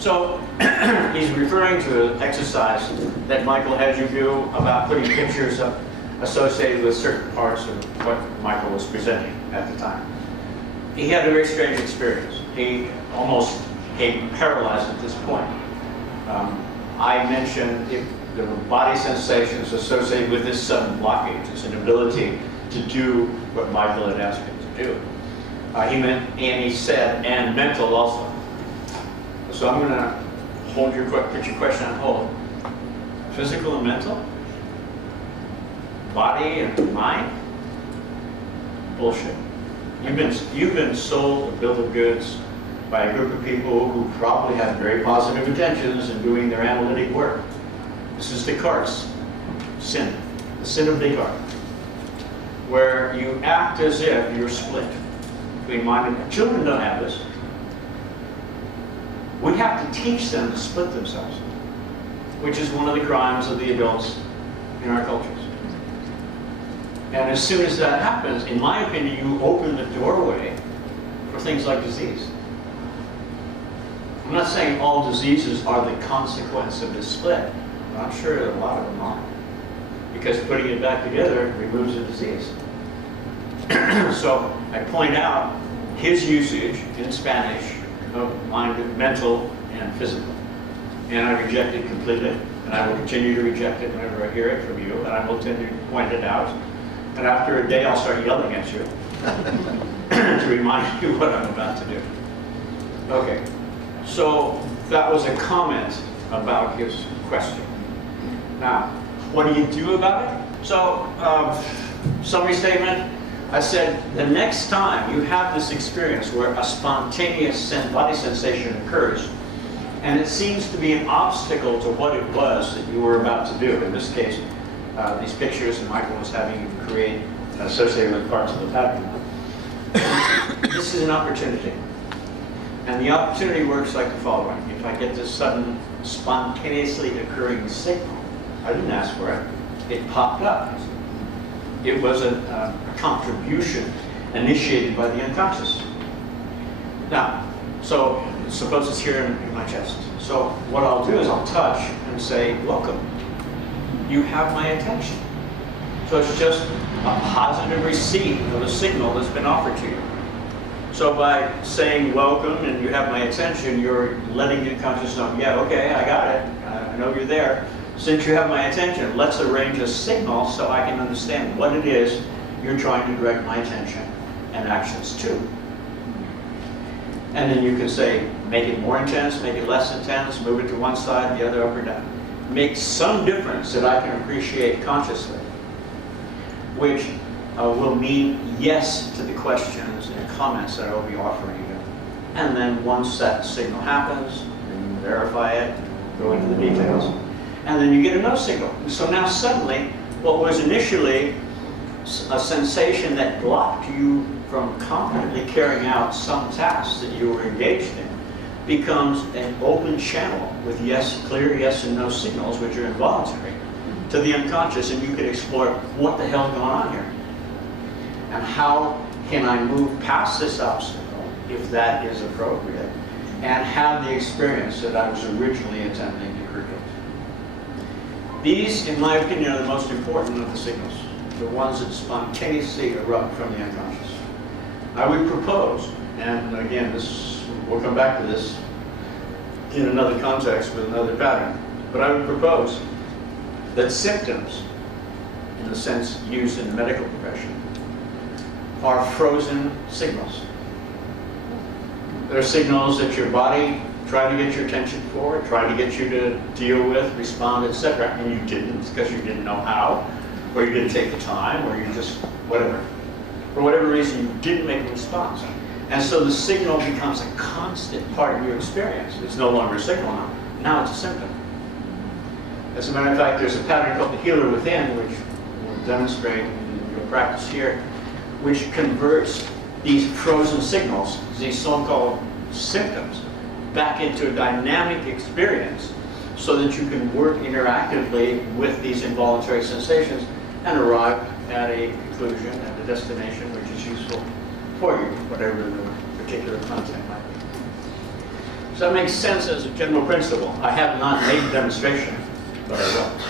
So he's referring to an exercise that Michael had you do about putting pictures up associated with certain parts of what Michael was presenting at the time. He had a very strange experience. He almost became paralyzed at this point. I mentioned if there were body sensations associated with this sudden blockage, this inability to do what Michael had asked him to do. He said, and mental also. So I'm going to put your question on hold. Physical and mental? Body and mind? Bullshit. You've been sold a bill of goods by a group of people who probably have very positive intentions in doing their analytic work. This is Descartes' sin, the sin of Descartes, where you act as if you're split between mind and children don't have this. We have to teach them to split themselves, which is one of the crimes of the adults in our cultures. And as soon as that happens, in my opinion, you open the doorway for things like disease. I'm not saying all diseases are the consequence of this split, but I'm sure that a lot of them are. Because putting it back together removes the disease. So I point out his usage in Spanish of mind, mental, and physical. And I reject it completely, and I will continue to reject it whenever I hear it from you, and I will continue to point it out. And after a day, I'll start yelling at you to remind you what I'm about to do. Okay, so that was a comment about his question. Now, what do you do about it? So, summary statement. I said, the next time you have this experience where a spontaneous body sensation occurs, and it seems to be an obstacle to what it was that you were about to do. In this case, these pictures that Michael was having you create associated with parts of the pattern. This is an opportunity. And the opportunity works like the following. If I get this sudden, spontaneously occurring signal, I didn't ask for it, it popped up. It was a contribution initiated by the unconscious. Now, so suppose it's here in my chest. So what I'll do is I'll touch and say, welcome. You have my attention. So it's just a positive receipt of a signal that's been offered to you. So by saying welcome and you have my attention, you're letting the unconscious know, yeah, okay, I got it. I know you're there. Since you have my attention, let's arrange a signal so I can understand what it is you're trying to direct my attention and actions to. And then you can say, make it more intense, make it less intense, move it to one side, the other, up or down. Make some difference that I can appreciate consciously, which will mean yes to the questions and comments that I will be offering you. And then once that signal happens, then you verify it, go into the details, and then you get another signal. So now suddenly, what was initially a sensation that blocked you from confidently carrying out some tasks that you were engaged in becomes an open channel with yes, clear yes and no signals, which are involuntary, to the unconscious, and you can explore what the hell is going on here. And how can I move past this obstacle, if that is appropriate, and have the experience that I was originally intending to create. These, in my opinion, are the most important of the signals, the ones that spontaneously erupt from the unconscious. I would propose, and again, we'll come back to this in another context with another pattern, but I would propose that symptoms, in the sense used in the medical profession, are frozen signals. They're signals that your body tried to get your attention for, tried to get you to deal with, respond, etc., and you didn't because you didn't know how, or you didn't take the time, or you just, whatever. For whatever reason, you didn't make a response. And so the signal becomes a constant part of your experience. It's no longer a signal now it's a symptom. As a matter of fact, there's a pattern called the healer within, which we'll demonstrate in your practice here, which converts these frozen signals, these so-called symptoms, back into a dynamic experience so that you can work interactively with these involuntary sensations and arrive at a conclusion, at a destination which is useful for you, whatever the particular content might be. Does that make sense as a general principle? I have not made a demonstration, but I will.